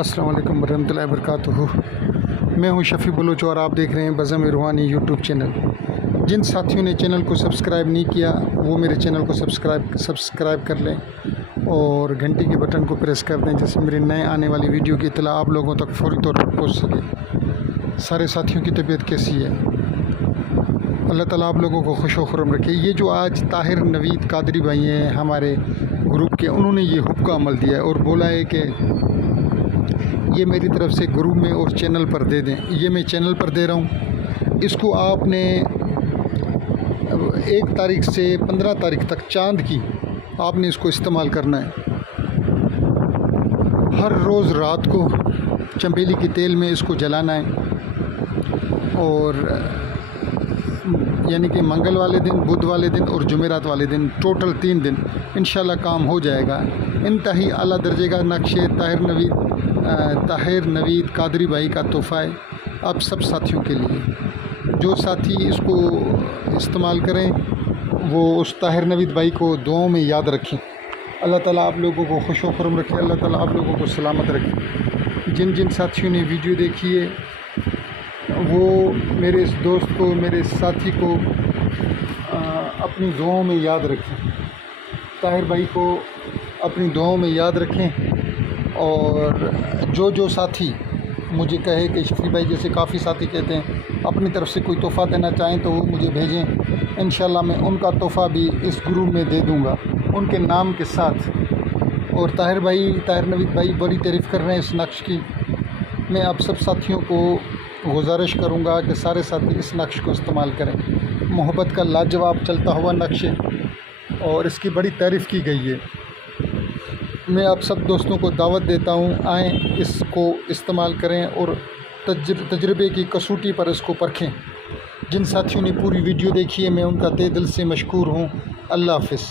السلام علیکم ورحمۃ اللہ وبرکاتہ۔ میں ہوں شفیع بلوچ اور آپ دیکھ رہے ہیں بزم روحانی یوٹیوب چینل۔ جن ساتھیوں نے چینل کو سبسکرائب نہیں کیا وہ میرے چینل کو سبسکرائب کر لیں اور گھنٹی کے بٹن کو پریس کر دیں، جس سے میری نئے آنے والی ویڈیو کی اطلاع آپ لوگوں تک فوری طور پر پہنچ سکے۔ سارے ساتھیوں کی طبیعت کیسی ہے؟ اللہ تعالیٰ آپ لوگوں کو خوش و خرم رکھے۔ یہ جو آج طاہر نوید قادری بھائی ہیں ہمارے گروپ کے، انہوں نے یہ حب کا عمل دیا ہے اور بولا ہے کہ یہ میری طرف سے گروپ میں اور چینل پر دے دیں۔ یہ میں چینل پر دے رہا ہوں۔ اس کو آپ نے 1 تاریخ سے 15 تاریخ تک چاند کی آپ نے اس کو استعمال کرنا ہے۔ ہر روز رات کو چنبیلی کے تیل میں اس کو جلانا ہے، اور یعنی کہ منگل والے دن، بدھ والے دن اور جمعرات والے دن، ٹوٹل 3 دن انشاءاللہ کام ہو جائے گا۔ انتہائی اعلیٰ درجے کا نقشے طاہر نوید قادری بھائی کا تحفہ ہے آپ سب ساتھیوں کے لیے۔ جو ساتھی اس کو استعمال کریں وہ اس طاہر نوید بھائی کو دعاؤں میں یاد رکھیں۔ اللہ تعالیٰ آپ لوگوں کو خوش و خرم رکھے، اللہ تعالیٰ آپ لوگوں کو سلامت رکھے۔ جن جن ساتھیوں نے ویڈیو دیکھی ہے وہ میرے اس دوست کو، میرے اس ساتھی کو اپنی دعاؤں میں یاد رکھیں، طاہر بھائی کو اپنی دعاؤں میں یاد رکھیں۔ اور جو ساتھی مجھے کہے کہ شفیع بھائی جیسے کافی ساتھی کہتے ہیں اپنی طرف سے کوئی تحفہ دینا چاہیں تو وہ مجھے بھیجیں، انشاءاللہ میں ان کا تحفہ بھی اس گروپ میں دے دوں گا ان کے نام کے ساتھ۔ اور طاہر نوید بھائی بڑی تعریف کر رہے ہیں اس نقش کی۔ میں آپ سب ساتھیوں کو گزارش کروں گا کہ سارے ساتھی اس نقش کو استعمال کریں۔ محبت کا لاجواب چلتا ہوا نقش ہے اور اس کی بڑی تعریف کی گئی ہے۔ میں آپ سب دوستوں کو دعوت دیتا ہوں، آئیں اس کو استعمال کریں اور تجربے کی کسوٹی پر اس کو پرکھیں۔ جن ساتھیوں نے پوری ویڈیو دیکھی ہے میں ان کا تہ دل سے مشکور ہوں۔ اللہ حافظ۔